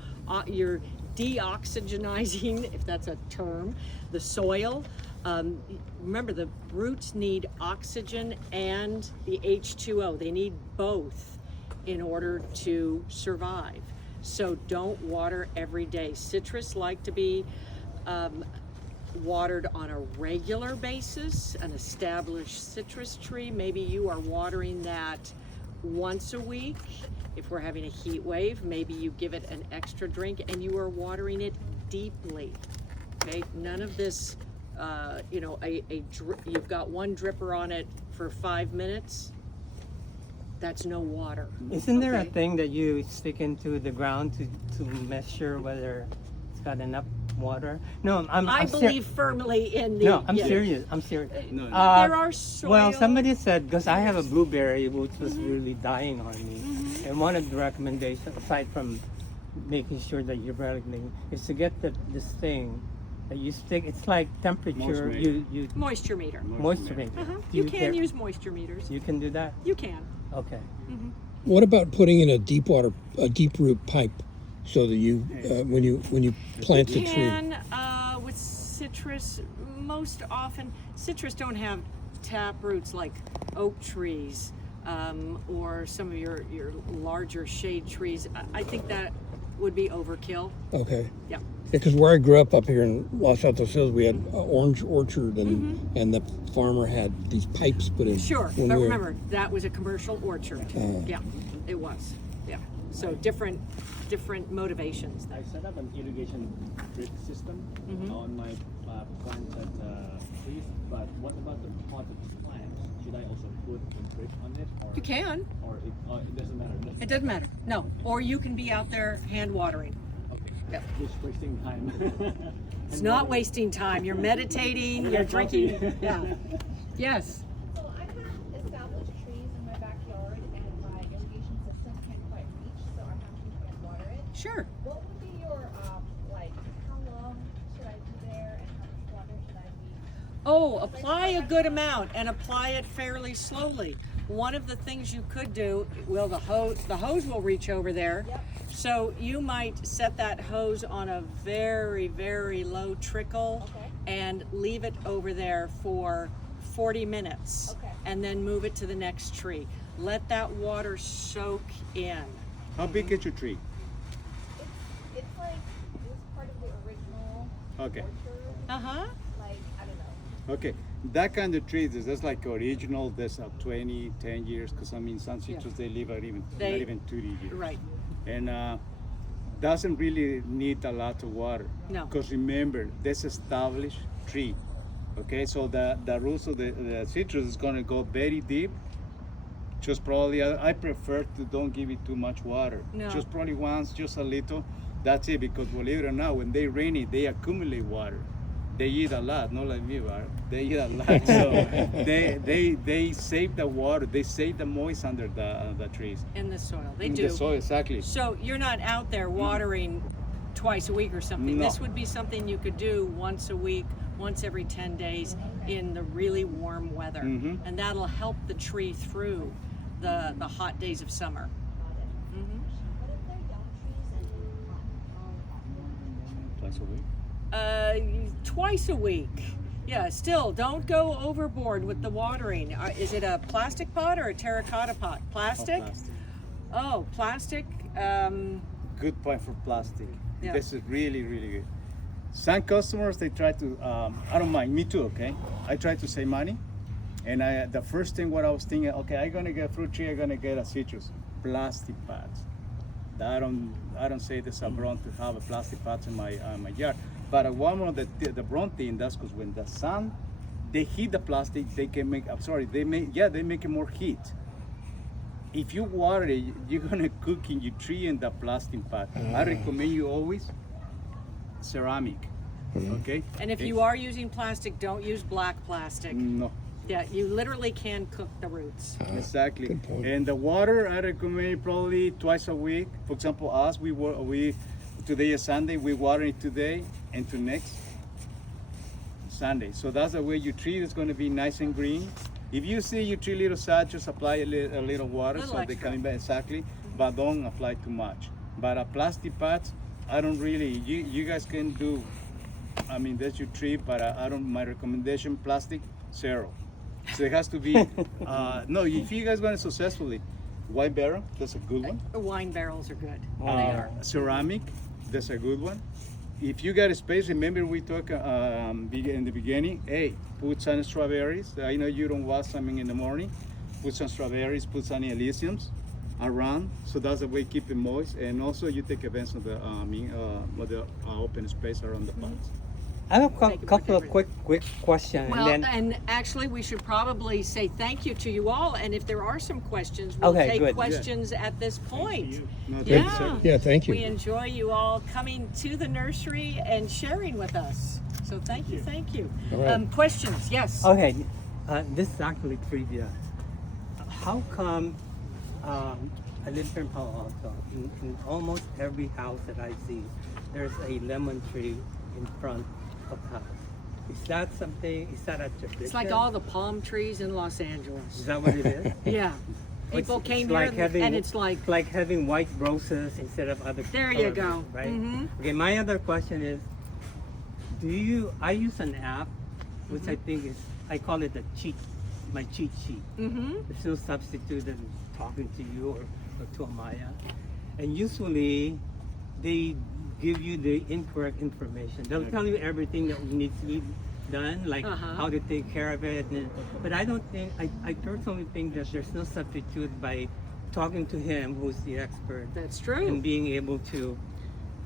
you're deoxygenizing, if that's a term, the soil. Remember, the roots need oxygen and the H2O. They need both in order to survive. So don't water every day. Citrus like to be watered on a regular basis. An established citrus tree, maybe you are watering that once a week. If we're having a heat wave, maybe you give it an extra drink and you are watering it deeply. Okay, none of this, you've got one dripper on it for 5 minutes. That's no water. Isn't there a Okay. thing that you stick into the ground to measure whether it's got enough water? No, I I'm believe firmly in the. No, I'm yeah. serious. I'm serious. No, no. There are soil. Well, somebody said, because I have a blueberry which was really dying on me, and one of the recommendations, aside from making sure that you're regulating, is to get this thing that you stick. It's like temperature. Moisture You Moisture meter. moisture meter. Uh-huh. Do You can care- use moisture meters. You can do that. You can. Okay. What about putting in a deep root pipe, so that you, when you plant the tree? Can with citrus, most often citrus don't have tap roots like oak trees or some of your larger shade trees. I think that would be overkill. Okay. Yeah. Because where I grew up here in Los Altos Hills, we had an orange orchard, and the farmer had these pipes put in. Sure, when but we were- remember that was a commercial orchard. Yeah, it was. Yeah. So different motivations. I set up an irrigation drip system on my planted trees, but what about the potted plants? Should I also put a drip on it, You can. or it doesn't matter? It doesn't matter. No. Or you can be out there hand watering. Okay. Yep. Just wasting time. It's not wasting time. You're meditating, you're drinking. Yeah. Yes. So I have established trees in my backyard and my irrigation system can't quite reach, so I have to hand water it. Sure. What would be your, like, how long should I be there and how much water should I be? Oh, apply a good amount and apply it fairly slowly. One of the things you could do, the hose will reach over there. Yep. So you might set that hose on a very, very low trickle Okay. and leave it over there for 40 minutes. Okay. And then move it to the next tree. Let that water soak in. How big is your tree? It's like, it was part of the original Okay. orchard, Uh-huh. like, I don't know. Okay, that kind of trees is just like original. There's 20, 10 years, because I mean some citrus they live at not They- even 2 years. Right. And doesn't really need a lot of water. No. Because remember, this established tree. Okay, so the roots of the citrus is gonna go very deep. Just probably, I prefer to don't give it too much water. No. Just probably once, just a little. That's it, because believe it or not, when they rainy, they accumulate water. they eat a lot, not like me, right? They eat a lot, so they save the water, they save the moist under the trees. In the soil, they In do. the soil, exactly. So you're not out there watering twice a week or something. No. This would be something you could do once a week, once every 10 days in the really warm weather. Mhm. And that'll help the tree through the hot days of summer. Mhm. Twice a week. Twice a week. Yeah, still, don't go overboard with the watering. Is it a plastic pot or a terracotta pot? Plastic? Plastic. Oh, plastic. Good point for plastic. Yeah. This is really, really good. Some customers, they try to, I don't mind, me too, okay? I try to save money. And the first thing what I was thinking, okay, I'm gonna get a fruit tree, I'm gonna get a citrus. Plastic pots. I don't say this a wrong to have a plastic pots in my yard. But one of the wrong thing, that's because when the sun, they heat the plastic, they can make, they make it more heat. If you water it, you're gonna cook in your tree in the plastic pot. I recommend you always ceramic, okay? And if you are using plastic, don't use black plastic. No, Yeah, you literally can cook the roots. exactly. good point. And the water, I recommend probably twice a week. For example, us, we today is Sunday, we water it today and to next Sunday. So that's the way your tree is gonna be nice and green. If you see your tree little sad, just apply a little water Little so they extra. coming back exactly, but don't apply too much. But a plastic pots, I don't really, you guys can do, I mean, that's your tree, but I don't, my recommendation, plastic, zero. So it has to be, no, if you guys want it successfully, wine barrel, that's a good one. Wine barrels are good. They are. Ceramic, that's a good one. If you got a space, remember we talked in the beginning, hey, put some strawberries. I know you don't want something in the morning. Put some strawberries, put some elysiums around, so that's the way keep it moist. And also you take advantage of the open space around the pots. I have Make it more couple of different. quick questions. Well, and then, and actually, we should probably say thank you to you all. And if there are some questions, we'll Okay, take good. questions at this point. No, thank you, Yeah. sir. Yeah, thank We you. enjoy you all coming to the nursery and sharing with us. So thank you, thank you. All right. Questions? Yes. okay, this is actually trivia. How come I live here in Palo Alto? In almost every house that I see, there's a lemon tree in front of the house. Is that something? Is that a tradition? It's like all the palm trees in Los Is Angeles. that what it is? Yeah. It's- People it's came like here having- and it's like, having white roses instead of other. there you colors, go. Right. Mhm. Okay. My other question is, I use an app, which I think is, I call it my cheat sheet. Mm-hmm. There's no substitute in talking to you or to Amaya. And usually they give you the incorrect information. They'll tell you everything that needs to be done, like Uh-huh. how to take care of it. But I don't think, I personally think that there's no substitute by talking to him, who's the expert, That's and true. being able to,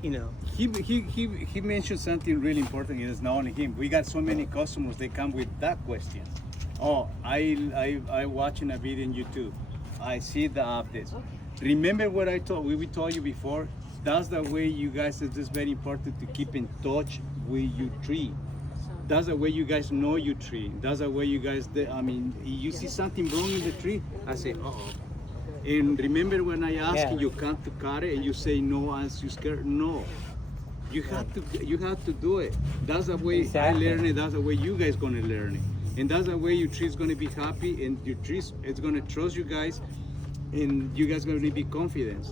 you know, He mentioned something really important. It is not only him. We got so many customers. They come with that question. Oh, I watching a video on YouTube. I see the updates. Remember what we told you before. That's the way you guys. It's just very important to keep in touch with your tree. That's the way you guys know your tree. That's the way you guys. You see something wrong in the tree. I say, uh-oh. And remember when I asked Yeah. you can't to cut it, and you say no, as you scared. No, you have to do it. That's the way Exactly. I learn it. That's the way you guys gonna learn it, and that's the way your tree's gonna be happy, and your tree's it's gonna trust you guys, and you guys gonna be confident.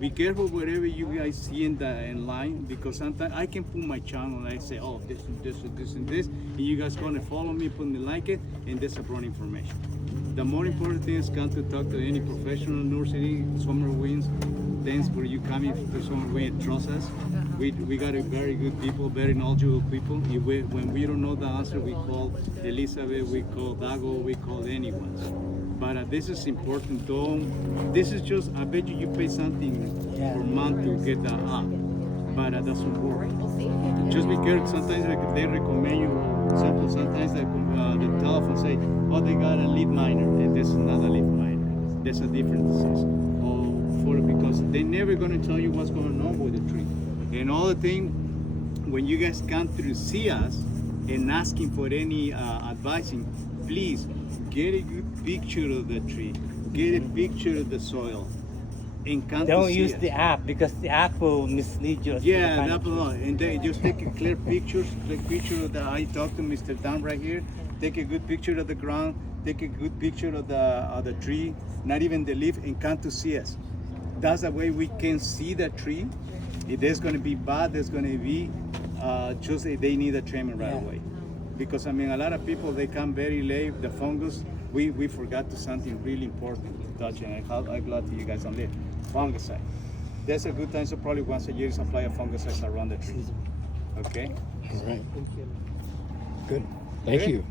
Be careful whatever you guys see in line, because sometimes I can put my channel and I say, oh, this and this and this and this, and you guys gonna follow me, put me like it, and that's wrong information. The more important thing is come to talk to any professional nursery, Summerwinds. Thanks for you coming to Summerwind. Trust us. We got a very good people, very knowledgeable people. When we don't know the answer, we call Elizabeth, we call Dago, we call anyone. But this is important. This is just, I bet you pay something per month to get the app. But that doesn't work. Just be careful. Sometimes they recommend you something. Sometimes the telephone say, oh, they got a lead miner, and this is not a lead miner. That's a different disease. Because they're never going to tell you what's going on with the tree. And all the thing, when you guys come through see us, and asking for any advising, please get a good picture of the tree, get a picture of the soil, and come to Don't see use us. the app because the app will mislead you. As to the Yeah, kind of that's a lot. And then just take a clear picture of the. I talked to Mr. Dan right here. Take a good picture of the ground. Take a good picture of the tree, not even the leaf, and come to see us. That's the way we can see the tree. If there's going to be bad, there's going to be just they need a treatment right Yeah. away. Because I mean, a lot of people they come very late. The fungus, we forgot to something really important to touch, and I'm glad to you guys on there. Fungicide. That's a good time. So probably once a year, apply a fungicide around the tree. Okay. All right. Good. Thank Good. you.